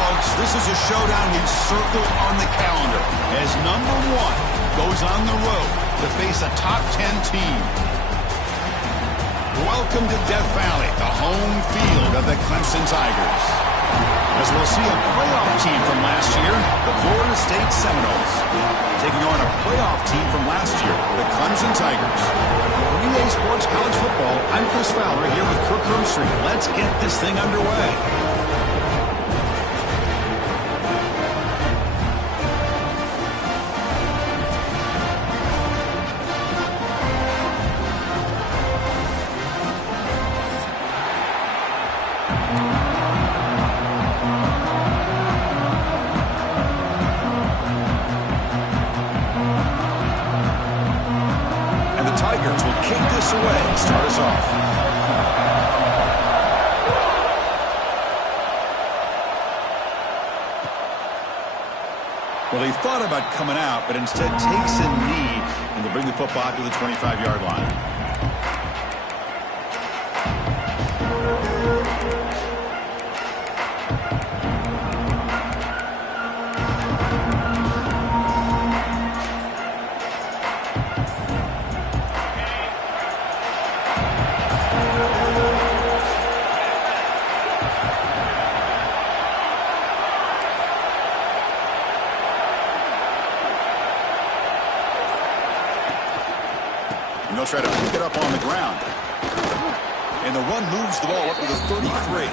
folks, this is a showdown we've circled on the calendar as number 1 goes on the road to face a top 10 team. Welcome to Death Valley, the home field of the Clemson Tigers. As we'll see a playoff team from last year, the Florida State Seminoles, taking on a playoff team from last year, the Clemson Tigers. For EA Sports College Football, I'm Chris Fowler here with Kirk Herbstreit. Let's get this thing underway. Start us off. Well, he thought about coming out, but instead takes a knee, and they'll bring the football to the 25-yard line. They'll try to pick it up on the ground. And the run moves the ball up to the 33.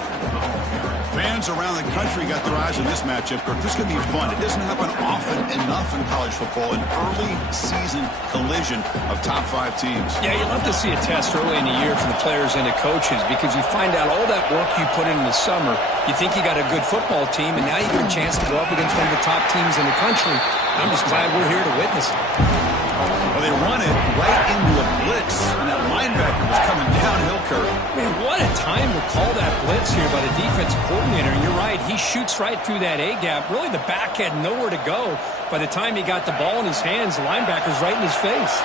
Fans around the country got their eyes on this matchup. This is going to be fun. It doesn't happen often enough in college football, an early season collision of top 5 teams. Yeah, you love to see a test early in the year for the players and the coaches because you find out all that work you put in the summer. You think you got a good football team, and now you get a chance to go up against one of the top teams in the country. I'm just glad we're here to witness it. Well, they run it right into a blitz, and that linebacker was coming downhill, Kirk. Man, what a time to call that blitz here by the defensive coordinator. And you're right, he shoots right through that A-gap. Really, the back had nowhere to go. By the time he got the ball in his hands, the linebacker's right in his face.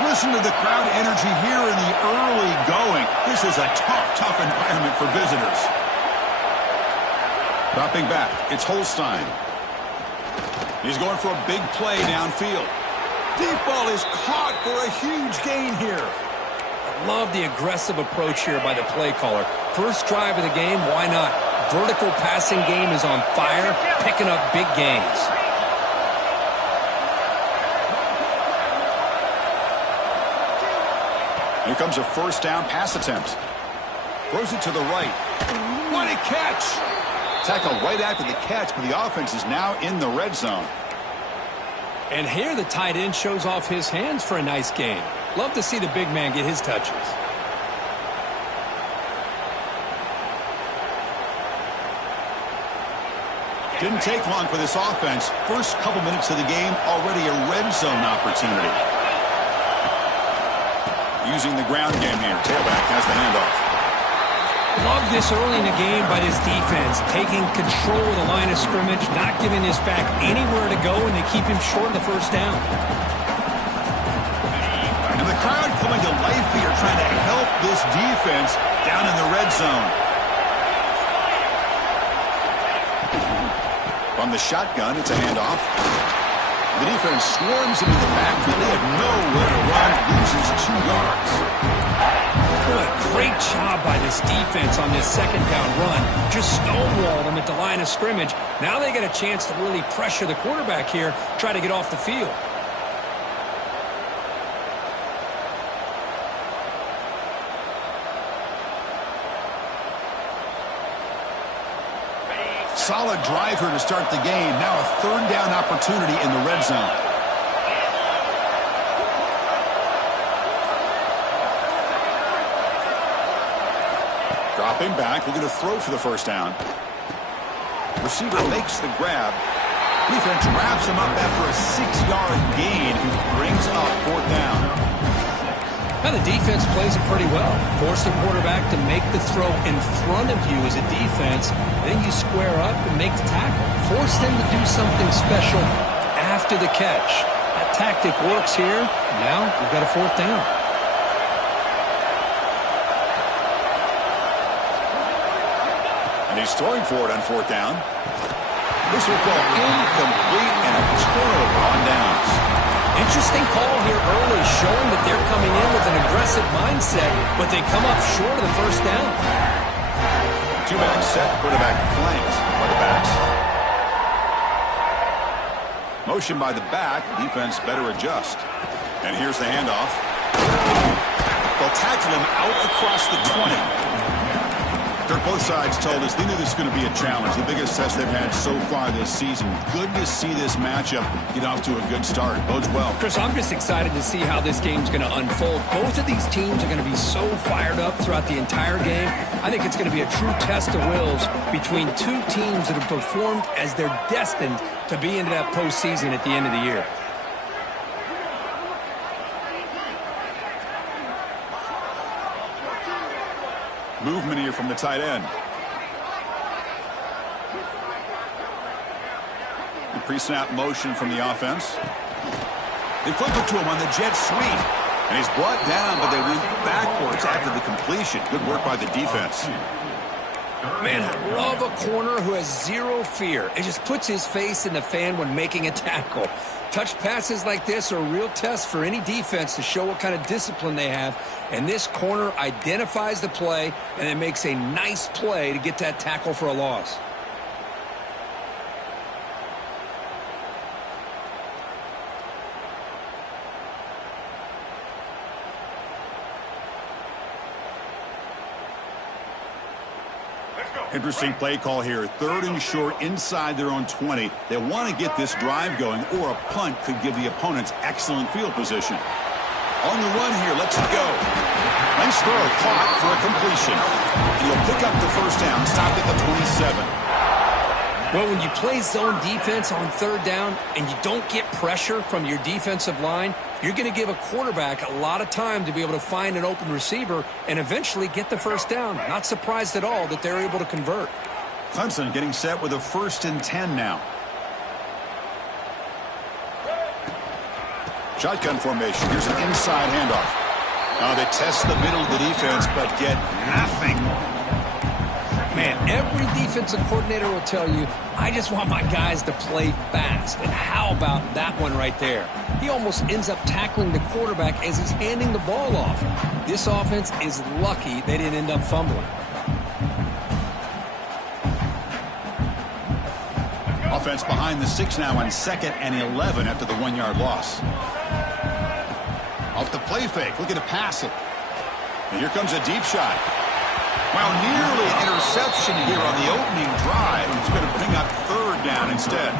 Listen to the crowd energy here in the early going. This is a tough environment for visitors. Dropping back, it's Holstein. He's going for a big play downfield. Deep ball is caught for a huge gain here. I love the aggressive approach here by the play caller. First drive of the game, why not? Vertical passing game is on fire, picking up big gains. Here comes a first down pass attempt. Throws it to the right. What a catch! Tackle right after the catch, but the offense is now in the red zone. And here the tight end shows off his hands for a nice gain. Love to see the big man get his touches. Didn't take long for this offense. First couple minutes of the game, already a red zone opportunity. Using the ground game here. Tailback has the handoff. Love this early in the game by this defense, taking control of the line of scrimmage, not giving this back anywhere to go, and they keep him short of the first down. And the crowd coming to life here, trying to help this defense down in the red zone. From the shotgun, it's a handoff. The defense swarms into the backfield. They have nowhere to run, loses 2 yards. What a great job by this defense on this second down run. Just stonewalled them at the line of scrimmage. Now they get a chance to really pressure the quarterback here, try to get off the field. Solid drive here to start the game. Now a third down opportunity in the red zone. Dropping back, looking to throw for the first down. Receiver makes the grab. Defense wraps him up after a 6-yard gain, brings up 4th down. Now the defense plays it pretty well. Force the quarterback to make the throw in front of you as a defense. Then you square up and make the tackle. Force them to do something special after the catch. That tactic works here. Now we've got a 4th down. And he's throwing for it on 4th down. This will go incomplete and a turnover on downs. Interesting call here early, showing that they're coming in with an aggressive mindset, but they come up short of the 1st down. 2-back set, quarterback flanked by the backs. Motion by the back, defense better adjust. And here's the handoff. They'll tackle him out across the 20. Kirk, both sides told us they knew this was going to be a challenge, the biggest test they've had so far this season. Good to see this matchup get off to a good start. Bodes well. Chris, I'm just excited to see how this game's going to unfold. Both of these teams are going to be so fired up throughout the entire game. I think it's going to be a true test of wills between two teams that have performed as they're destined to be into that postseason at the end of the year. Movement here from the tight end. The pre-snap motion from the offense. They flip it to him on the jet sweep. And he's brought down, but they went backwards after the completion. Good work by the defense. Man, I love a corner who has zero fear. It just puts his face in the fan when making a tackle. Touch passes like this are a real test for any defense to show what kind of discipline they have. And this corner identifies the play and then makes a nice play to get that tackle for a loss. Interesting play call here. 3rd and short inside their own 20. They want to get this drive going, or a punt could give the opponents excellent field position. On the run here, let's go. Nice throw, caught for a completion. And he'll pick up the 1st down, stop at the 27. Well, when you play zone defense on 3rd down and you don't get pressure from your defensive line, you're going to give a quarterback a lot of time to be able to find an open receiver and eventually get the 1st down. Not surprised at all that they're able to convert. Clemson getting set with a 1st and 10 now. Shotgun formation. Here's an inside handoff. Now they test the middle of the defense, but get nothing. Man, every defensive coordinator will tell you, I just want my guys to play fast. And how about that one right there? He almost ends up tackling the quarterback as he's handing the ball off. This offense is lucky they didn't end up fumbling. Offense behind the 6 now on 2nd and 11 after the 1-yard loss. Off the play fake, looking to pass it. And here comes a deep shot. Well, nearly an interception here on the opening drive. It's going to bring up 3rd down instead.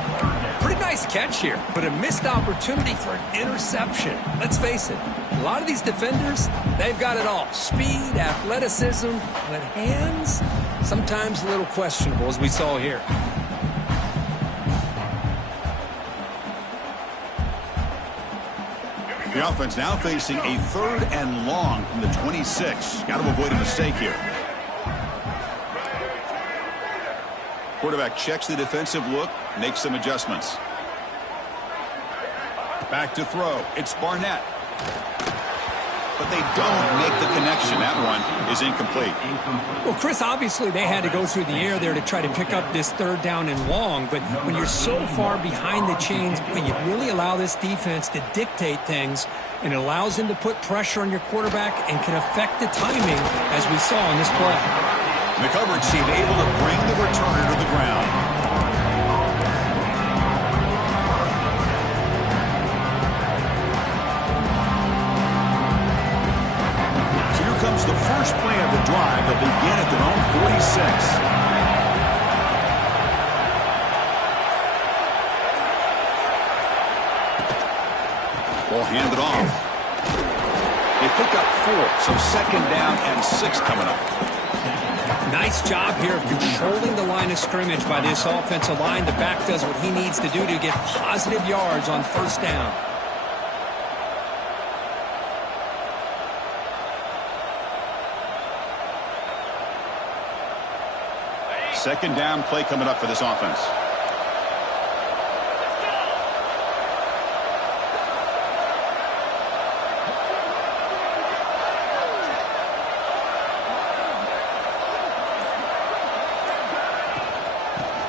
Pretty nice catch here, but a missed opportunity for an interception. Let's face it, a lot of these defenders, they've got it all. Speed, athleticism, but hands, sometimes a little questionable, as we saw here. The offense now facing a 3rd and long from the 26. Got to avoid a mistake here. Quarterback checks the defensive look, makes some adjustments. Back to throw. It's Barnett. But they don't make the connection. That one is incomplete. Well, Chris, obviously they had to go through the air there to try to pick up this 3rd down and long. But when you're so far behind the chains, when you really allow this defense to dictate things, and it allows them to put pressure on your quarterback and can affect the timing, as we saw in this play. The coverage team able to bring the returner to the ground. So here comes the first play of the drive. They'll begin at their own 46. Ball handed off. They pick up 4, so 2nd down and 6 coming up. Nice job here of controlling the line of scrimmage by this offensive line. The back does what he needs to do to get positive yards on 1st down. Second down play coming up for this offense.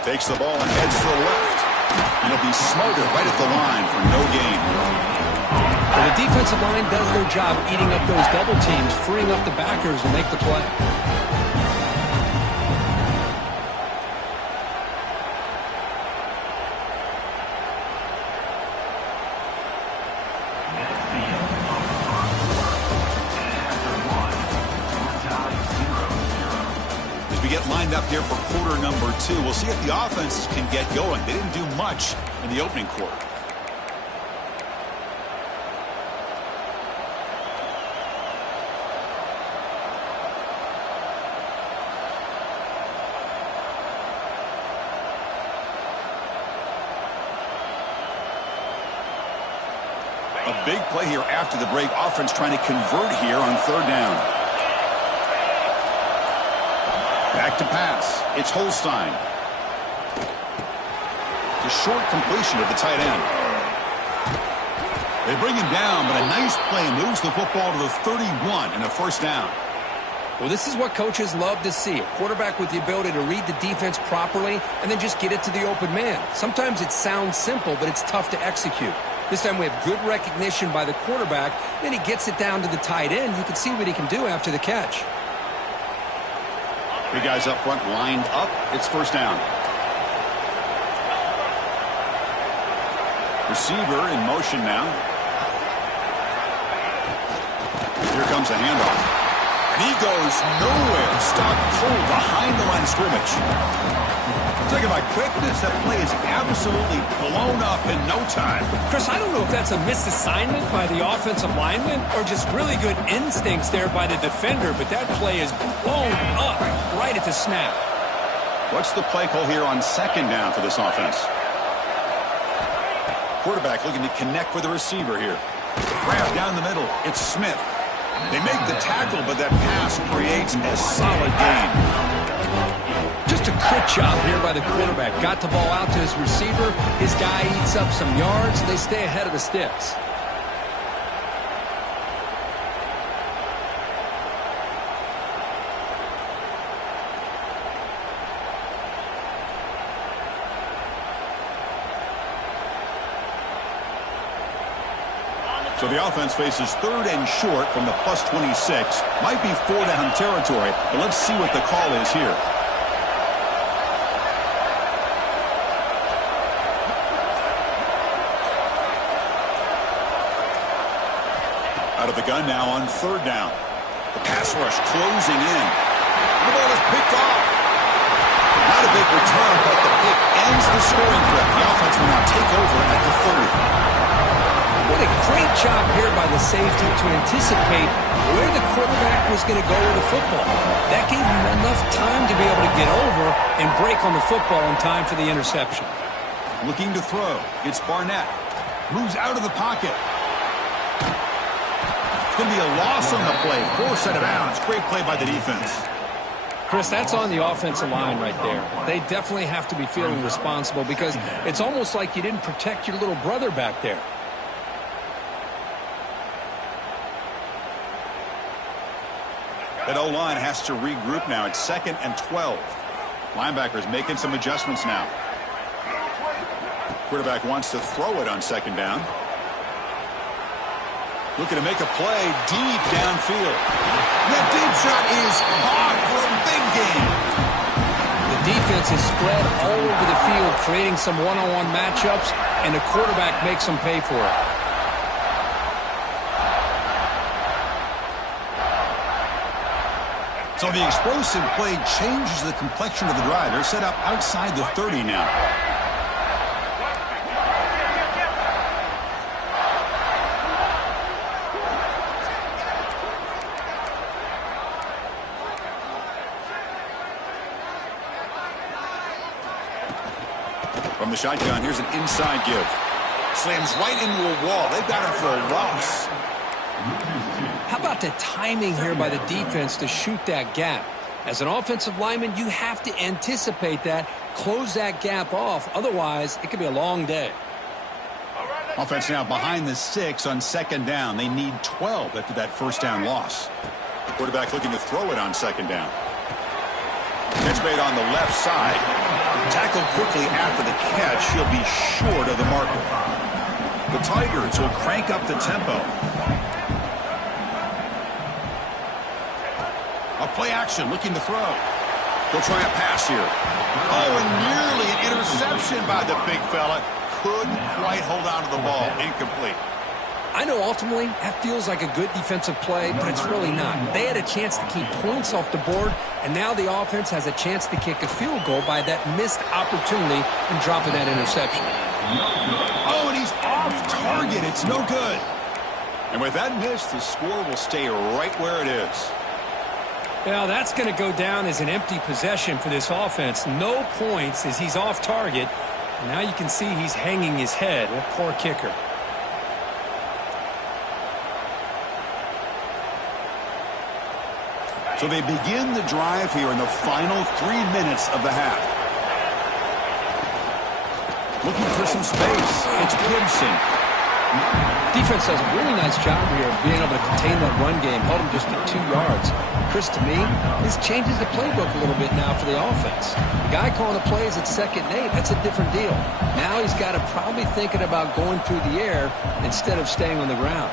Takes the ball and heads to the left. And he'll be smothered right at the line for no gain. Well, the defensive line does their job eating up those double teams, freeing up the backers to make the play. Lined up here for quarter number 2. We'll see if the offense can get going. They didn't do much in the opening quarter. A big play here after the break. Offense trying to convert here on third down. Back to pass. It's Holstein. It's a short completion of the tight end. They bring him down, but a nice play moves the football to the 31 and a first down. Well, this is what coaches love to see. A quarterback with the ability to read the defense properly and then just get it to the open man. Sometimes it sounds simple, but it's tough to execute. This time we have good recognition by the quarterback. Then he gets it down to the tight end. You can see what he can do after the catch. Three guys up front lined up. It's first down. Receiver in motion now. Here comes a handoff. And he goes nowhere. Stopped cold behind the line of scrimmage. Talking about quickness, that play is absolutely blown up in no time. Chris, I don't know if that's a misassignment by the offensive lineman or just really good instincts there by the defender, but that play is blown up right at the snap. What's the play call here on second down for this offense? Quarterback looking to connect with the receiver here. Grab down the middle. It's Smith. They make the tackle, but that pass creates a solid gain. Just a quick job here by the quarterback. Got the ball out to his receiver. His guy eats up some yards. They stay ahead of the sticks. So the offense faces third and short from the plus 26. Might be 4-down territory, but let's see what the call is here. Out of the gun now on third down. The pass rush closing in. The ball is picked off. Not a big return, but the pick ends the scoring threat. The offense will now take over at the 30. What a great job here by the safety to anticipate where the quarterback was going to go with the football. That gave him enough time to be able to get over and break on the football in time for the interception. Looking to throw. It's Barnett. Moves out of the pocket. It's going to be a loss on the play. Forced out of bounds. Great play by the defense. Chris, that's on the offensive line right there. They definitely have to be feeling responsible because it's almost like you didn't protect your little brother back there. That O-line has to regroup now. It's 2nd and 12. Linebackers making some adjustments now. Quarterback wants to throw it on second down. Looking to make a play deep downfield. That deep shot is caught for a big gain. The defense is spread all over the field, creating some one-on-one matchups, and the quarterback makes them pay for it. So the explosive play changes the complexion of the drive. They're set up outside the 30 now. From the shotgun, here's an inside give. Slams right into a wall. They've got him for a loss. How about the timing here by the defense to shoot that gap? As an offensive lineman, you have to anticipate that, close that gap off. Otherwise, it could be a long day. Offense now behind the 6 on second down. They need 12 after that first down loss. Quarterback looking to throw it on second down. It's made on the left side. Tackled quickly after the catch. He'll be short of the marker. The Tigers will crank up the tempo. A play action, looking to throw. He'll try a pass here. Oh, and nearly an interception by the big fella. Couldn't quite hold on to the ball. Incomplete. I know ultimately that feels like a good defensive play, but it's really not. They had a chance to keep points off the board, and now the offense has a chance to kick a field goal by that missed opportunity and dropping that interception. Oh, and he's off target. It's no good. And with that miss, the score will stay right where it is. Well, that's going to go down as an empty possession for this offense. No points as he's off target. And now you can see he's hanging his head. A poor kicker. So they begin the drive here in the final 3 minutes of the half. Looking for some space. It's Gibson. Defense does a really nice job here of being able to contain that run game. Held him just at 2 yards. Chris, to me, this changes the playbook a little bit now for the offense. The guy calling the plays at 2nd and 8, that's a different deal. Now he's got to probably thinking about going through the air instead of staying on the ground.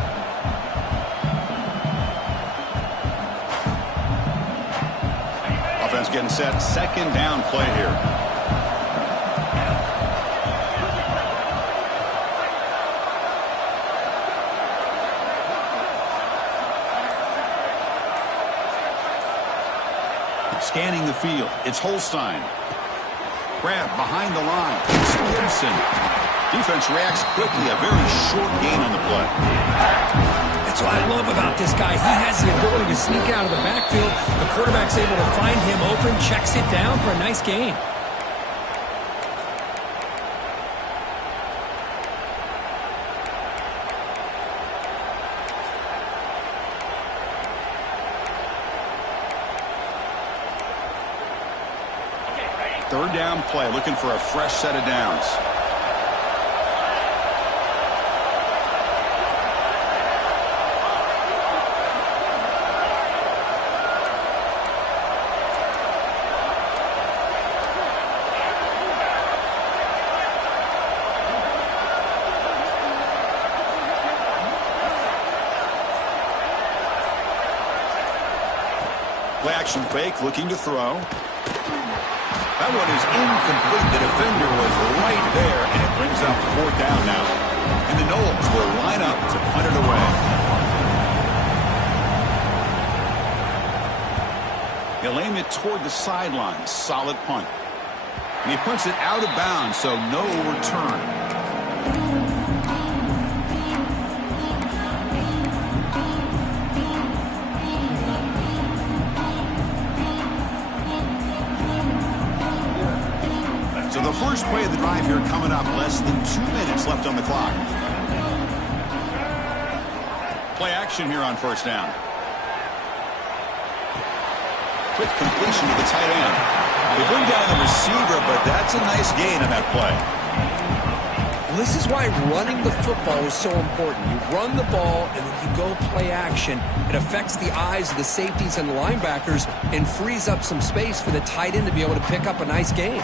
Offense getting set. 2nd down play here. Scanning the field. It's Holstein. Grab behind the line. It's Gibson. Defense reacts quickly. A very short gain on the play. That's what I love about this guy. He has the ability to sneak out of the backfield. The quarterback's able to find him open, checks it down for a nice gain. Third down play, looking for a fresh set of downs. Play action fake, looking to throw. That one is incomplete. The defender was right there, and it brings up 4th down now. And the Knowles will line up to punt it away. He'll aim it toward the sideline. Solid punt. And he punts it out of bounds, so no return. The first play of the drive here coming up. Less than 2 minutes left on the clock. Play action here on 1st down. Quick completion to the tight end. They bring down the receiver, but that's a nice gain on that play. Well, this is why running the football is so important. You run the ball, and then you go play action. It affects the eyes of the safeties and the linebackers and frees up some space for the tight end to be able to pick up a nice gain.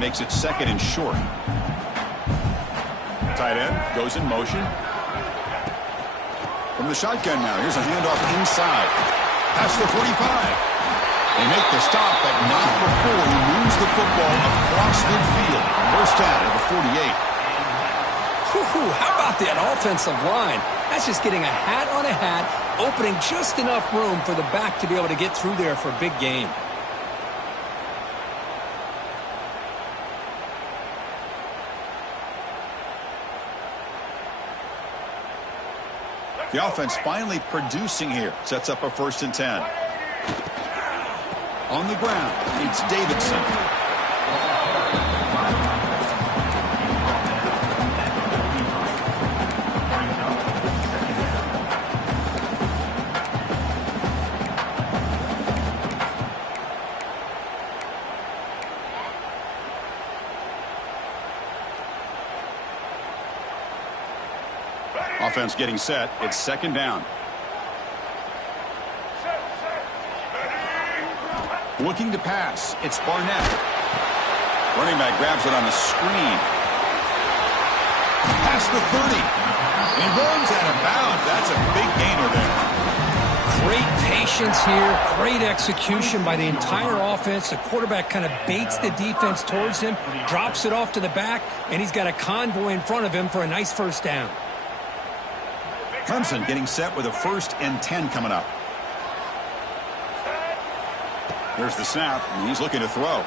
Makes it 2nd and short. Tight end goes in motion. From the shotgun now, here's a handoff inside. Past the 45. They make the stop, but not before he moves the football across midfield. 1st down at the 48. How about that offensive line? That's just getting a hat on a hat, opening just enough room for the back to be able to get through there for a big gain. The offense finally producing here. Sets up a 1st and 10. On the ground, it's Davidson. Offense getting set. It's second down. Looking to pass. It's Barnett. Running back grabs it on the screen. Past the 30. He runs out of bounds. That's a big gainer there. Great patience here. Great execution by the entire offense. The quarterback kind of baits the defense towards him, drops it off to the back, and he's got a convoy in front of him for a nice first down. Clemson getting set with a 1st and 10 coming up. There's the snap, and he's looking to throw.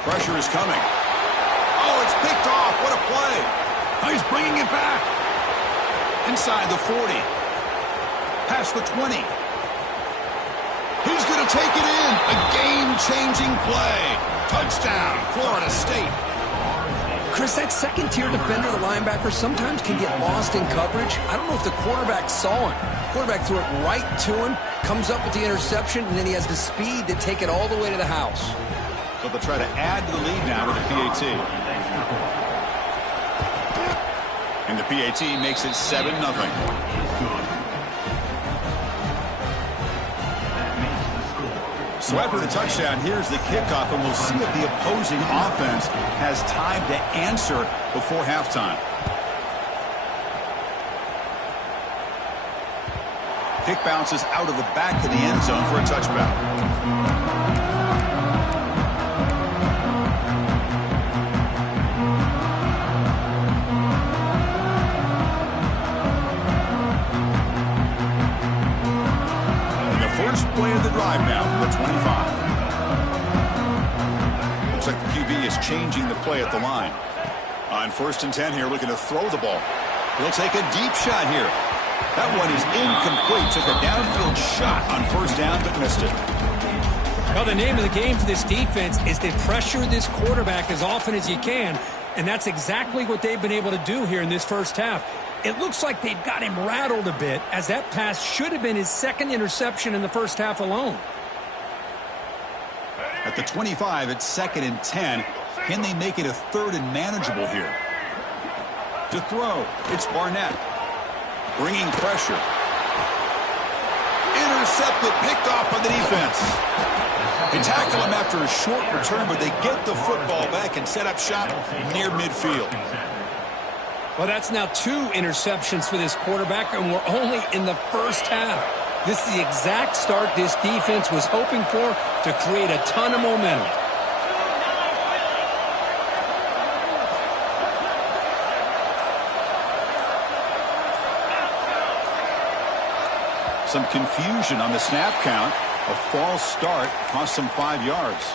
Pressure is coming. Oh, it's picked off. What a play. Oh, he's bringing it back. Inside the 40. Past the 20. He's going to take it in. A game-changing play. Touchdown, Florida State. Chris, that second-tier defender, the linebacker, sometimes can get lost in coverage. I don't know if the quarterback saw him. Quarterback threw it right to him, comes up with the interception, and then he has the speed to take it all the way to the house. So they'll try to add to the lead now with the PAT. And the PAT makes it 7-0. So after the touchdown, here's the kickoff, and we'll see if the opposing offense has time to answer before halftime. Kick bounces out of the back of the end zone for a touchback. First play of the drive now from the 25. Looks like the QB is changing the play at the line. On 1st and 10 here, looking to throw the ball. He'll take a deep shot here. That one is incomplete. Took a downfield shot on 1st down, but missed it. Well, the name of the game for this defense is to pressure this quarterback as often as you can, and that's exactly what they've been able to do here in this first half. It looks like they've got him rattled a bit, as that pass should have been his 2nd interception in the first half alone. At the 25, it's 2nd and 10. Can they make it a 3rd and manageable here? To throw, it's Barnett. Bringing pressure. Intercepted, picked off by the defense. They tackle him after a short return, but they get the football back and set up shop near midfield. Well, that's now 2 interceptions for this quarterback, and we're only in the first half. This is the exact start this defense was hoping for to create a ton of momentum. Some confusion on the snap count. A false start cost them 5 yards.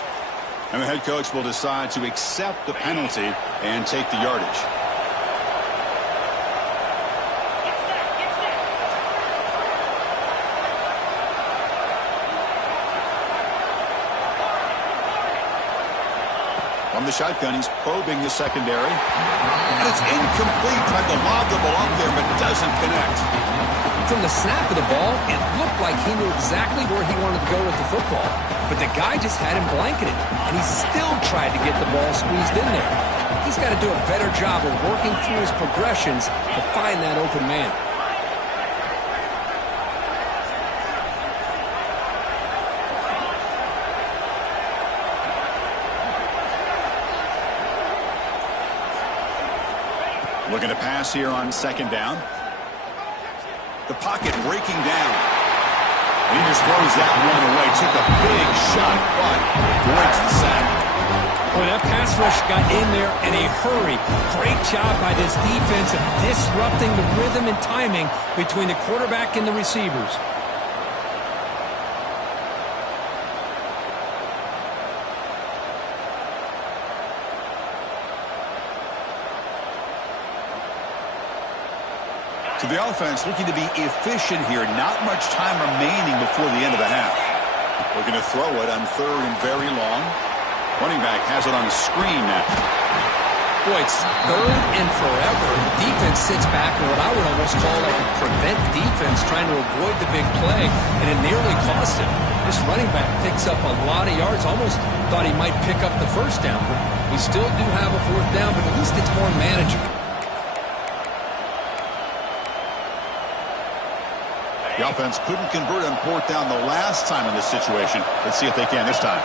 And the head coach will decide to accept the penalty and take the yardage. From the shotgun, he's probing the secondary. And it's incomplete. Tried to lob the ball up there, but doesn't connect. From the snap of the ball, it looked like he knew exactly where he wanted to go with the football. But the guy just had him blanketed, and he still tried to get the ball squeezed in there. He's got to do a better job of working through his progressions to find that open man. Looking to pass here on 2nd down. The pocket breaking down. He just throws that one away. Took a big shot, but avoids the sack. Boy, that pass rush got in there in a hurry. Great job by this defense of disrupting the rhythm and timing between the quarterback and the receivers. So the offense looking to be efficient here. Not much time remaining before the end of the half. Looking to throw it on 3rd and very long. Running back has it on the screen now. Boy, it's 3rd and forever. The defense sits back in what I would almost call like a prevent defense, trying to avoid the big play, and it nearly cost him. This running back picks up a lot of yards. Almost thought he might pick up the 1st down. We still do have a 4th down, but at least it's more manageable. The offense couldn't convert on fourth down the last time in this situation. Let's see if they can this time.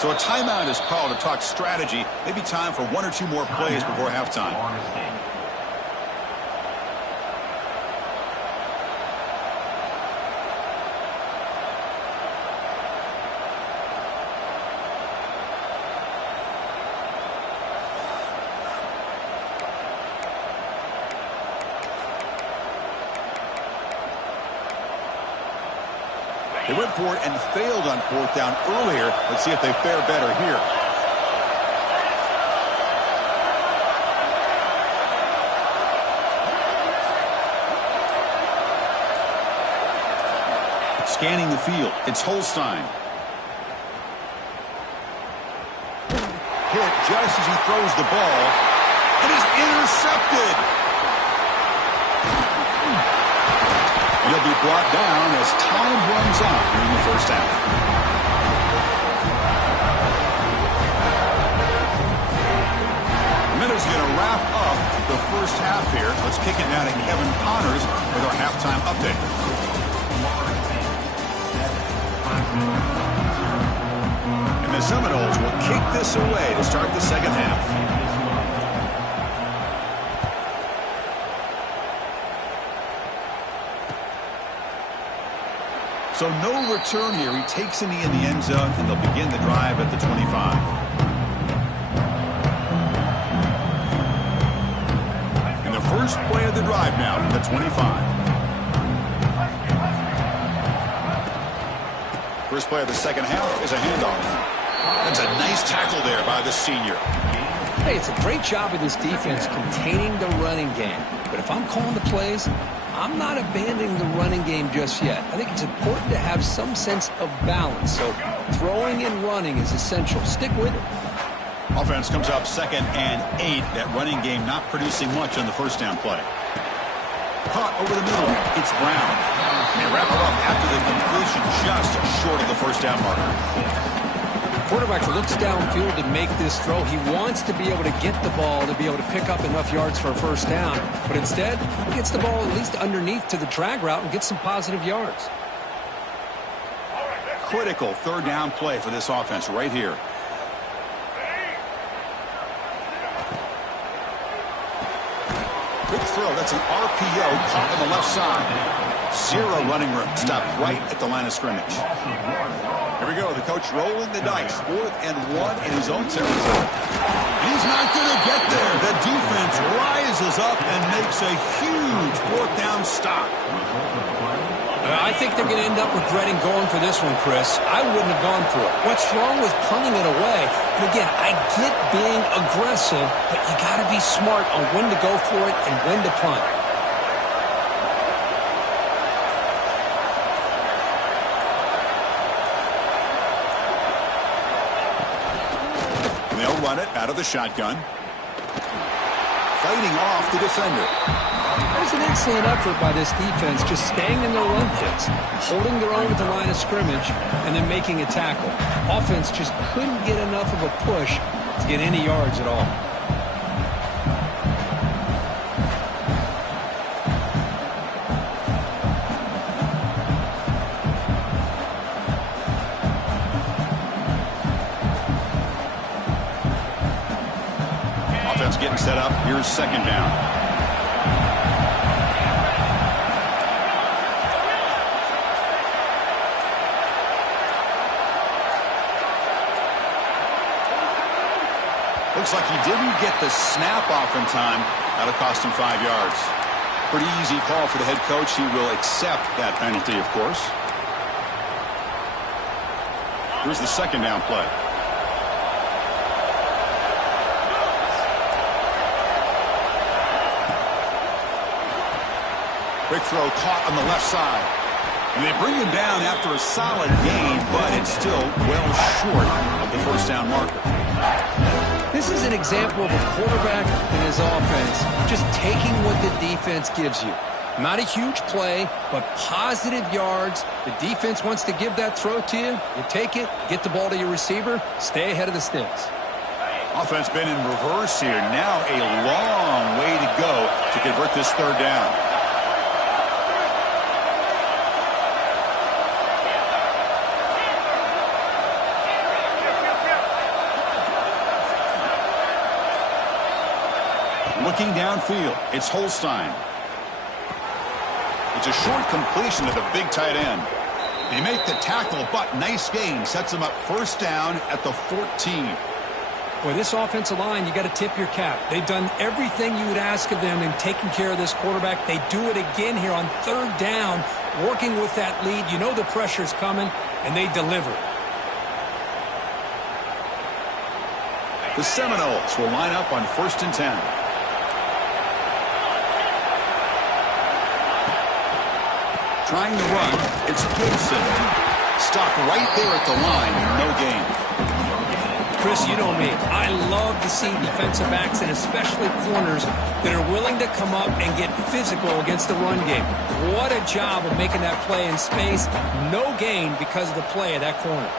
So a timeout is called to talk strategy. Maybe time for one or two more plays before halftime. They went for it and failed on fourth down earlier. Let's see if they fare better here. Scanning the field, it's Holstein. Hit just as he throws the ball. It is intercepted. He'll be brought down as time runs out during the first half. A minute's going to wrap up the first half here. Let's kick it down to Kevin Connors with our halftime update. And the Seminoles will kick this away to start the second half. So no return here. He takes in the end zone, and they'll begin the drive at the 25. And the first play of the drive now from the 25. First play of the second half is a handoff. That's a nice tackle there by the senior. Hey, it's a great job of this defense containing the running game. But if I'm calling the plays, I'm not abandoning the running game just yet. I think it's important to have some sense of balance. So throwing and running is essential. Stick with it. Offense comes up 2nd and 8. That running game not producing much on the first down play. Caught over the middle. It's Brown. They wrap it up after the completion just short of the first down marker. Quarterback looks downfield to make this throw. He wants to be able to get the ball to be able to pick up enough yards for a first down. But instead, he gets the ball at least underneath to the drag route and gets some positive yards. Critical third down play for this offense right here. Quick throw. That's an RPO caught on the left side. Zero running room. Stopped right at the line of scrimmage. Here we go. The coach rolling the dice. 4th and 1 in his own territory. He's not going to get there. The defense rises up and makes a huge 4th down stop. I think they're going to end up regretting going for this one, Chris. I wouldn't have gone for it. What's wrong with punting it away? And again, I get being aggressive, but you got to be smart on when to go for it and when to punt. They'll run it out of the shotgun. Fighting off the defender. That was an excellent effort by this defense, just staying in their run fits, holding their own at the line of scrimmage, and then making a tackle. Offense just couldn't get enough of a push to get any yards at all. Offense getting set up. Here's second down. Looks like he didn't get the snap off in time. That'll cost him 5 yards. Pretty easy call for the head coach. He will accept that penalty, of course. Here's the second down play. Quick throw caught on the left side. And they bring him down after a solid gain, but it's still well short of the first down marker. This is an example of a quarterback and his offense just taking what the defense gives you. Not a huge play, but positive yards. The defense wants to give that throw to you. You take it, get the ball to your receiver, stay ahead of the sticks. Offense been in reverse here. Now a long way to go to convert this third down. Looking downfield, it's Holstein. It's a short completion to the big tight end. They make the tackle, but nice gain. Sets them up first down at the 14. Boy, this offensive line, you got to tip your cap. They've done everything you would ask of them in taking care of this quarterback. They do it again here on third down, working with that lead. You know the pressure's coming, and they deliver. The Seminoles will line up on 1st and 10. Trying to run, it's Gibson. Stopped right there at the line, no gain. Chris, you know me. I love to see defensive backs and especially corners that are willing to come up and get physical against the run game. What a job of making that play in space. No gain because of the play of that corner.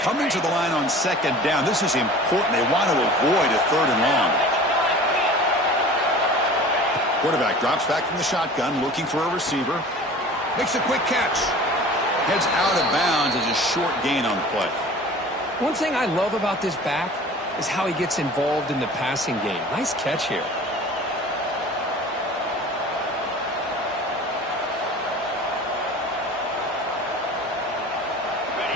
Coming to the line on 2nd down. This is important. They want to avoid a 3rd and long. Quarterback drops back from the shotgun, looking for a receiver. Makes a quick catch. Heads out of bounds as a short gain on the play. One thing I love about this back is how he gets involved in the passing game. Nice catch here.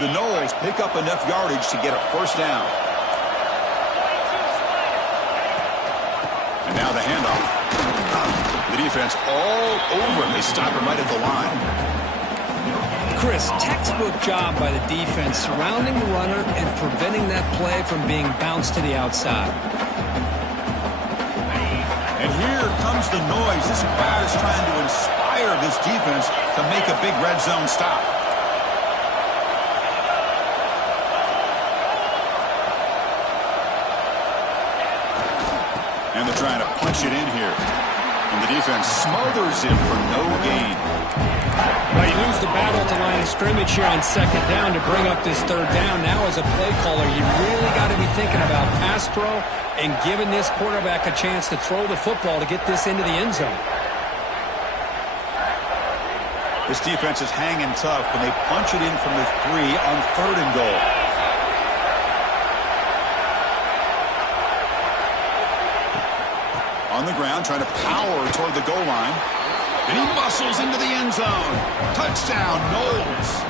The Noles pick up enough yardage to get a first down. And now the handoff. The defense all over him. They stop him right at the line. Chris, textbook job by the defense surrounding the runner and preventing that play from being bounced to the outside. And here comes the noise. This crowd is trying to inspire this defense to make a big red zone stop. And they're trying to punch it in here. And the defense smothers him for no gain. Well, you lose the battle at the line of scrimmage here on 2nd down to bring up this 3rd down. Now as a play caller, you really got to be thinking about pass pro and giving this quarterback a chance to throw the football to get this into the end zone. This defense is hanging tough when they punch it in from the 3 on 3rd and goal. On the ground, trying to power toward the goal line. And he muscles into the end zone. Touchdown, Noles.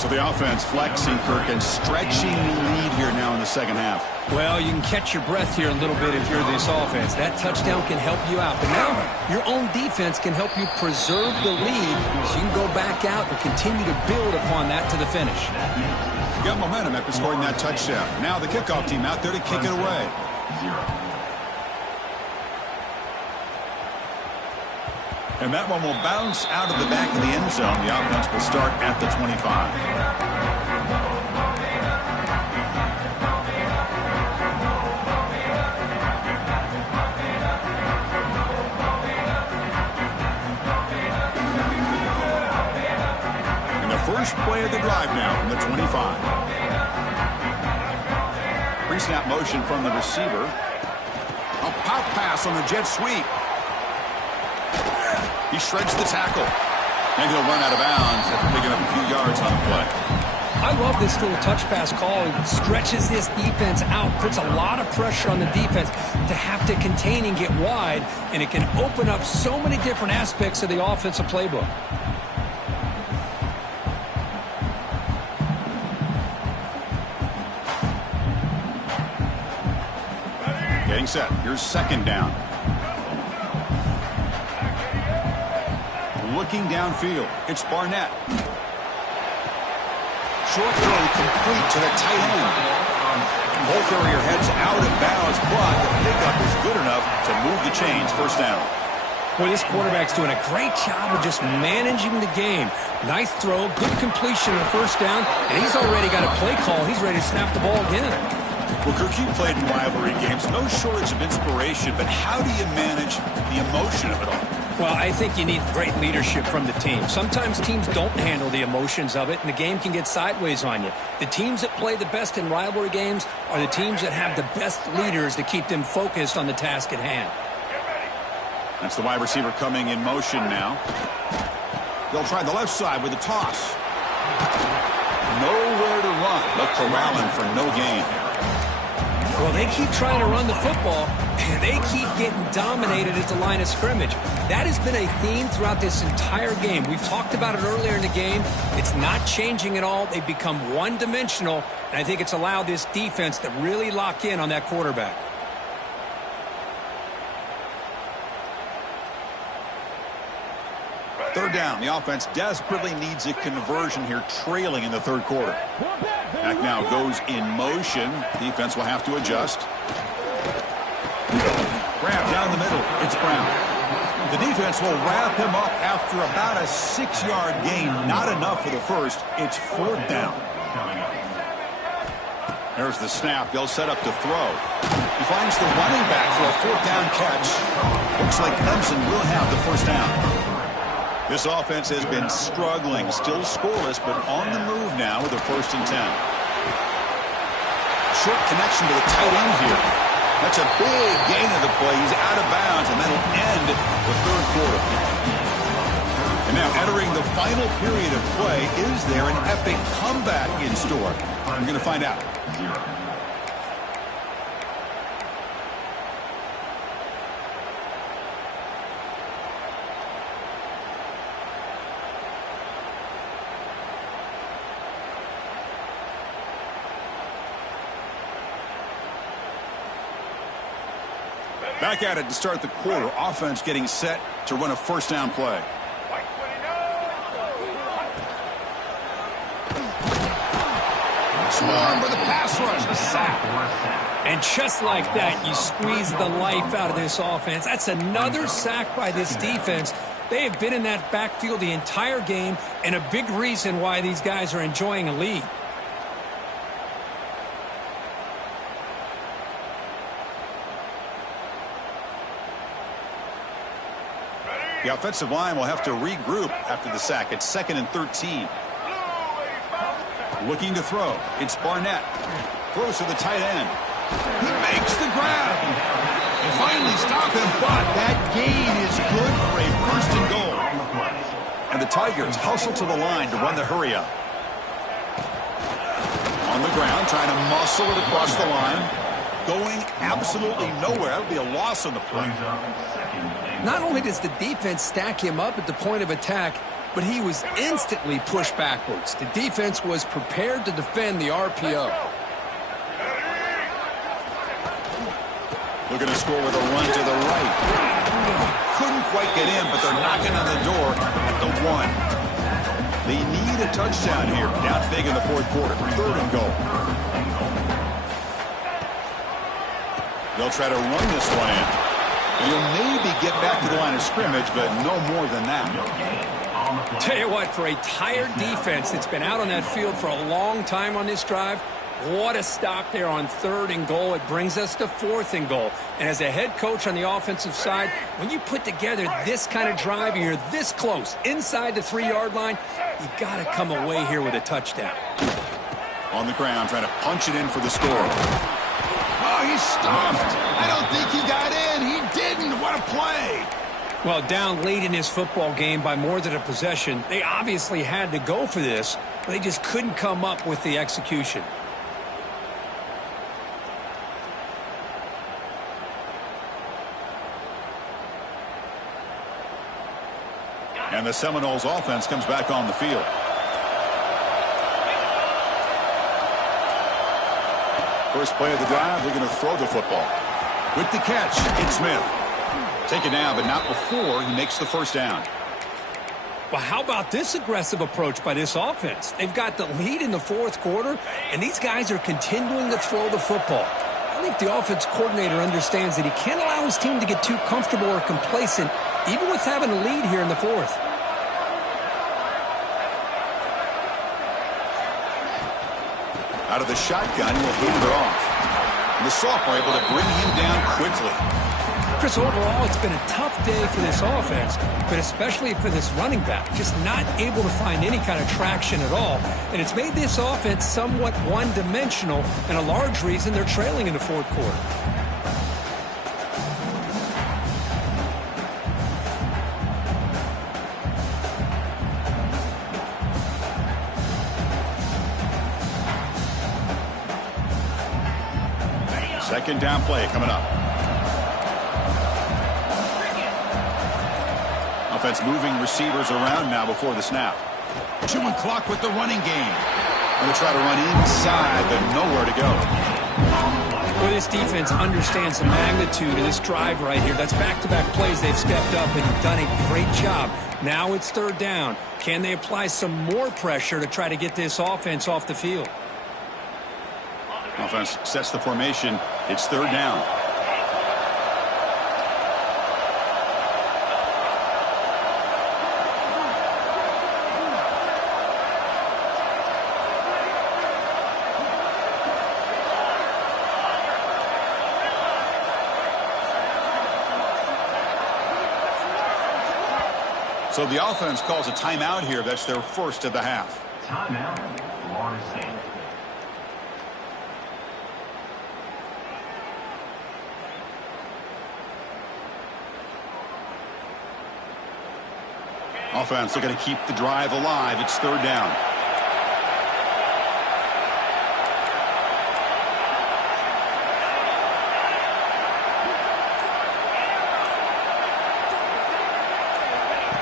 So the offense flexing, Kirk, and stretching the lead here now in the second half. Well, you can catch your breath here a little bit if you're this offense. That touchdown can help you out. But now your own defense can help you preserve the lead so you can go back out and continue to build upon that to the finish. You got momentum after scoring that touchdown. Now the kickoff team out there to kick it away. And that one will bounce out of the back of the end zone. The offense will start at the 25. And the first play of the drive now from the 25. Pre-snap motion from the receiver. A pop pass on the jet sweep. He shreds the tackle. And he'll run out of bounds after picking up a few yards on the play. I love this little touch pass call. It stretches this defense out, puts a lot of pressure on the defense to have to contain and get wide, and it can open up so many different aspects of the offensive playbook. Getting set. Here's 2nd down. Looking downfield, it's Barnett. Short throw complete to the tight end. Ball carrier heads out of bounds, but the pickup is good enough to move the chains. First down. Boy, this quarterback's doing a great job of just managing the game. Nice throw, good completion on the first down, and he's already got a play call. He's ready to snap the ball again. Well, Kirk, you played in rivalry games. No shortage of inspiration, but how do you manage the emotion of it all? Well, I think you need great leadership from the team. Sometimes teams don't handle the emotions of it, and the game can get sideways on you. The teams that play the best in rivalry games are the teams that have the best leaders to keep them focused on the task at hand. That's the wide receiver coming in motion now. They'll try the left side with a toss. Nowhere to run. They'll corral him for no gain. Well, they keep trying to run the football, and they keep getting dominated at the line of scrimmage. That has been a theme throughout this entire game. We've talked about it earlier in the game. It's not changing at all. They've become one-dimensional, and I think it's allowed this defense to really lock in on that quarterback. Third down. The offense desperately needs a conversion here, trailing in the third quarter. Back now goes in motion. Defense will have to adjust. Grab down the middle. It's Brown. The defense will wrap him up after about a 6-yard gain. Not enough for the first. It's fourth down. There's the snap. They'll set up to throw. He finds the running back for a fourth down catch. Looks like Clemson will have the first down. This offense has been struggling, still scoreless, but on the move now with a 1st and 10. Short connection to the tight end here. That's a big gain of the play. He's out of bounds, and that'll end the third quarter. And now entering the final period of play, is there an epic comeback in store? We're going to find out. Back at it to start the quarter. Offense getting set to run a first down play. Swarm with a pass rush. A sack. And just like that, you squeeze the life out of this offense. That's another sack by this defense. They have been in that backfield the entire game, and a big reason why these guys are enjoying a lead. The offensive line will have to regroup after the sack. It's 2nd and 13. Looking to throw. It's Barnett. Throws to the tight end. He makes the grab. They finally stop him, but that gain is good for a 1st and goal. And the Tigers hustle to the line to run the hurry up. On the ground, trying to muscle it across the line. Going absolutely nowhere. That would be a loss on the play. Not only does the defense stack him up at the point of attack, but he was instantly pushed backwards. The defense was prepared to defend the RPO. Looking to score with a run to the right. Couldn't quite get in, but they're knocking on the door at the 1. They need a touchdown here. Down big in the fourth quarter. 3rd and goal. They'll try to run this one in. You'll maybe get back to the line of scrimmage, but no more than that. Tell you what, for a tired defense that's been out on that field for a long time on this drive, what a stop there on 3rd and goal. It brings us to 4th and goal. And as a head coach on the offensive side, when you put together this kind of drive and you're this close inside the 3-yard line, you got to come away here with a touchdown. On the ground, trying to punch it in for the score. Oh, he's stuffed. I don't think he got in. He didn't. What a play. Well, down late in this football game by more than a possession, they obviously had to go for this, but they just couldn't come up with the execution. And the Seminoles offense comes back on the field. First play of the drive, they're going to throw the football. With the catch, it's Smith. Take it down, but not before he makes the first down. Well, how about this aggressive approach by this offense? They've got the lead in the fourth quarter, and these guys are continuing to throw the football. I think the offense coordinator understands that he can't allow his team to get too comfortable or complacent, even with having a lead here in the fourth. Out of the shotgun, he'll hand it off. And the sophomore able to bring him down quickly. Chris, overall, it's been a tough day for this offense, but especially for this running back. Just not able to find any kind of traction at all. And it's made this offense somewhat one-dimensional, and a large reason they're trailing in the fourth quarter. Second down play coming up. Offense moving receivers around now before the snap. Chewing clock with the running game. Going to try to run inside, but nowhere to go. Well, this defense understands the magnitude of this drive right here. That's back-to-back plays they've stepped up and done a great job. Now it's third down. Can they apply some more pressure to try to get this offense off the field? Offense sets the formation. It's third down. So the offense calls a timeout here. That's their first of the half. Timeout, Florida State. Offense looking to keep the drive alive. It's third down.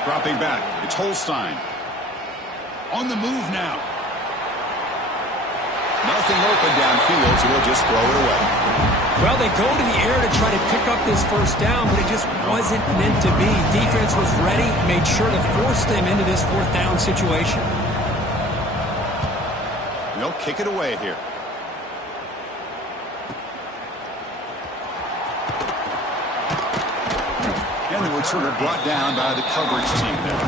Dropping back. It's Holstein. On the move now. Nothing open downfield, so we'll just throw it away. Well, they go to the air to try to pick up this first down, but it just wasn't meant to be. Defense was ready, made sure to force them into this fourth down situation. They'll kick it away here. And the returner brought down by the coverage team there.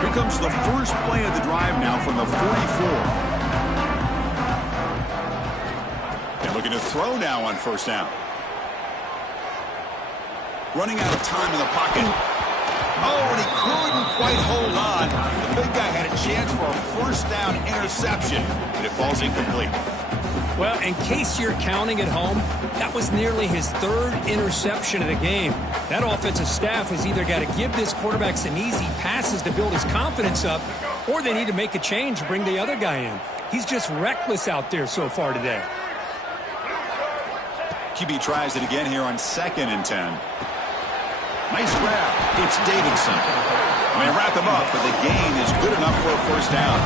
Here comes the first play of the drive now from the 44. And looking to throw now on first down. Running out of time in the pocket. Oh, and he couldn't quite hold on. The big guy had a chance for a first down interception, and it falls incomplete. Well, in case you're counting at home, that was nearly his third interception of the game. That offensive staff has either got to give this quarterback some easy passes to build his confidence up, or they need to make a change to bring the other guy in. He's just reckless out there so far today. QB tries it again here on 2nd and 10. Nice grab. It's Davidson. They wrap him up, but the gain is good enough for a first down.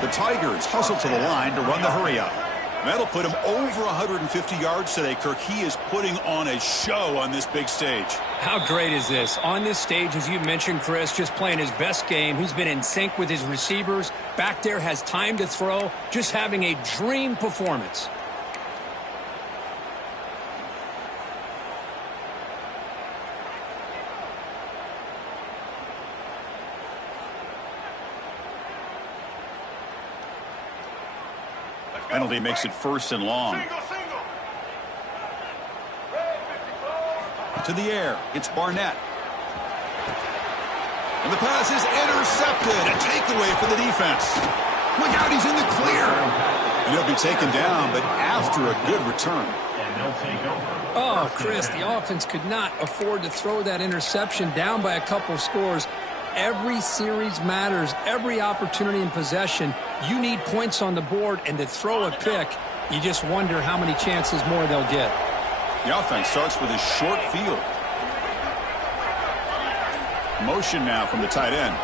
The Tigers hustle to the line to run the hurry-up. That'll put him over 150 yards today, Kirk. He is putting on a show on this big stage. How great is this? On this stage, as you mentioned, Chris, just playing his best game. He's been in sync with his receivers. Back there, has time to throw. Just having a dream performance. Penalty makes it first and long. To the air. It's Barnett. And the pass is intercepted. A takeaway for the defense. Look out, he's in the clear. And he'll be taken down, but after a good return. Oh, Chris, the offense could not afford to throw that interception down by a couple scores. Every series matters. Every opportunity in possession, you need points on the board, and to throw a pick, you just wonder how many chances more they'll get. The offense starts with a short field. Motion now from the tight end.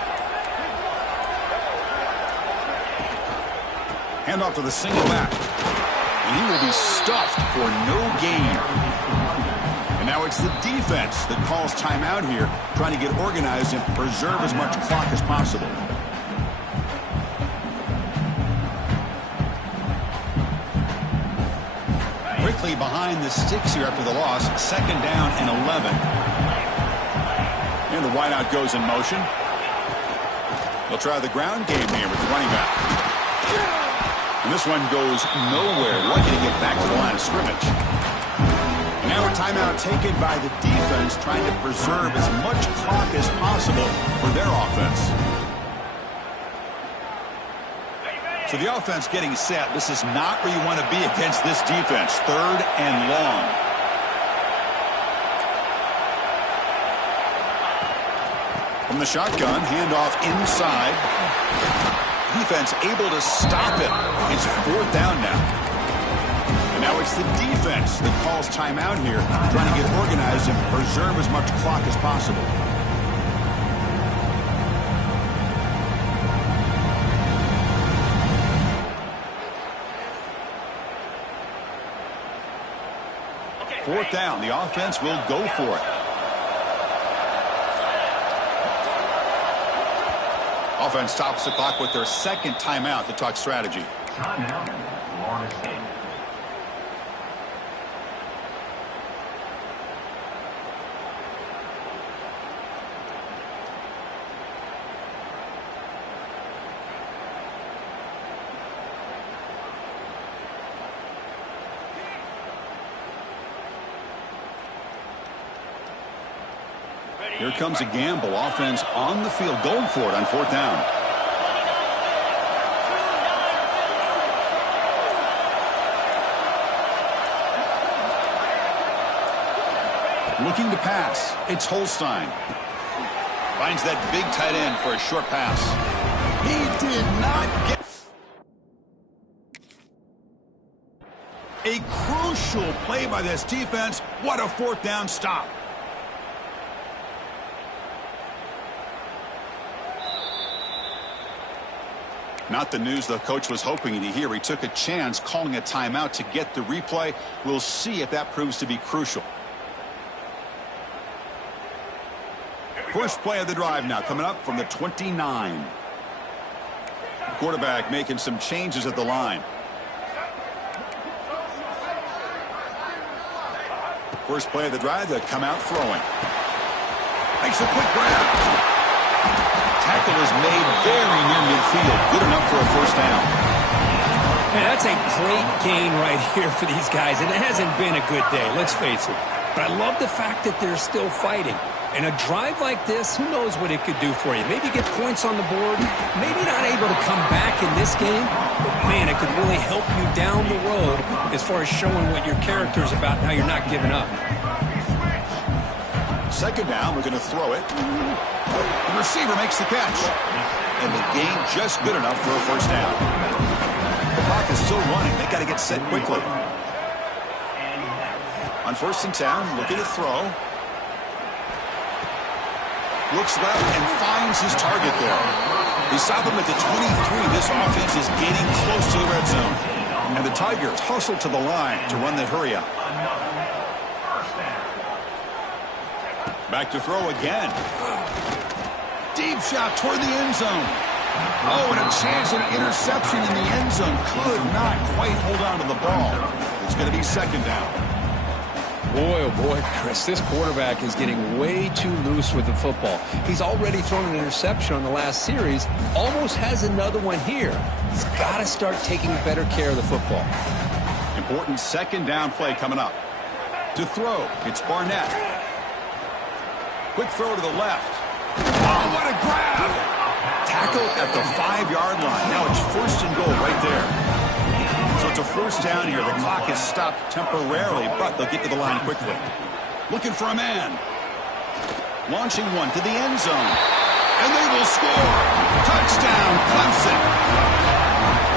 Hand off to the single back. And he will be stuffed for no gain. And now it's the defense that calls timeout here, trying to get organized and preserve as much clock as possible. Quickly behind the sticks here after the loss. 2nd down and 11. And the wideout goes in motion. They'll try the ground game here with the running back. And this one goes nowhere. Lucky to get back to the line of scrimmage. And now a timeout taken by the defense, trying to preserve as much clock as possible for their offense. So the offense getting set. This is not where you want to be against this defense. 3rd and long. From the shotgun, handoff inside. Defense able to stop it. It's 4th down now. And now it's the defense that calls timeout here, trying to get organized and preserve as much clock as possible. Fourth down, the offense will go for it. Offense stops the clock with their 2nd timeout to talk strategy. Timeout, Florida State. Here comes a gamble. Offense on the field, going for it on 4th down. Looking to pass. It's Holstein. Finds that big tight end for a short pass. He did not get... A crucial play by this defense. What a 4th down stop. Not the news the coach was hoping to hear. He took a chance calling a timeout to get the replay. We'll see if that proves to be crucial. First play of the drive now coming up from the 29. The quarterback making some changes at the line. First play of the drive, they come out throwing. Makes a quick grab. Tackle is made very near midfield. Good enough for a 1st down. Man, that's a great gain right here for these guys, and it hasn't been a good day, let's face it. But I love the fact that they're still fighting. And a drive like this, who knows what it could do for you. Maybe get points on the board, maybe not able to come back in this game, but man, it could really help you down the road as far as showing what your character is about and how you're not giving up. 2nd down, we're going to throw it. The receiver makes the catch. And the gain just good enough for a 1st down. The clock is still running. They got to get set quickly. On 1st and 10, looking to throw. Looks left and finds his target there. They stop him at the 23. This offense is getting close to the red zone. And the Tigers hustle to the line to run that hurry up. Back to throw again. Deep shot toward the end zone. Oh, and a chance at an interception in the end zone. Could not quite hold on to the ball. It's going to be 2nd down. Boy, oh boy, Chris, this quarterback is getting way too loose with the football. He's already thrown an interception on the last series, almost has another one here. He's got to start taking better care of the football. Important 2nd down play coming up. To throw, it's Barnett. Quick throw to the left. Oh, what a grab! Tackle at the 5-yard line. Now it's 1st and goal right there. So it's a 1st down here. The clock is stopped temporarily, but they'll get to the line quickly. Looking for a man. Launching one to the end zone. And they will score. Touchdown, Clemson.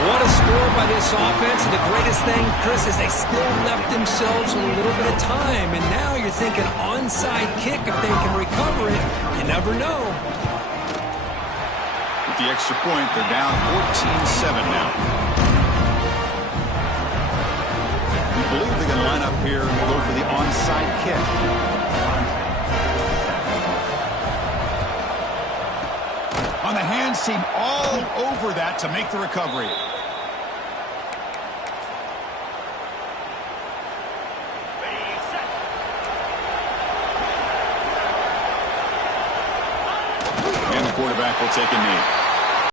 What a score by this offense. And the greatest thing, Chris, is they still left themselves a little bit of time. And now you're thinking onside kick if they can recover it. You never know. With the extra point, they're down 14-7 now. I believe they're going to line up here and go for the onside kick. On the hands team all over that to make the recovery. quarterback will take a knee.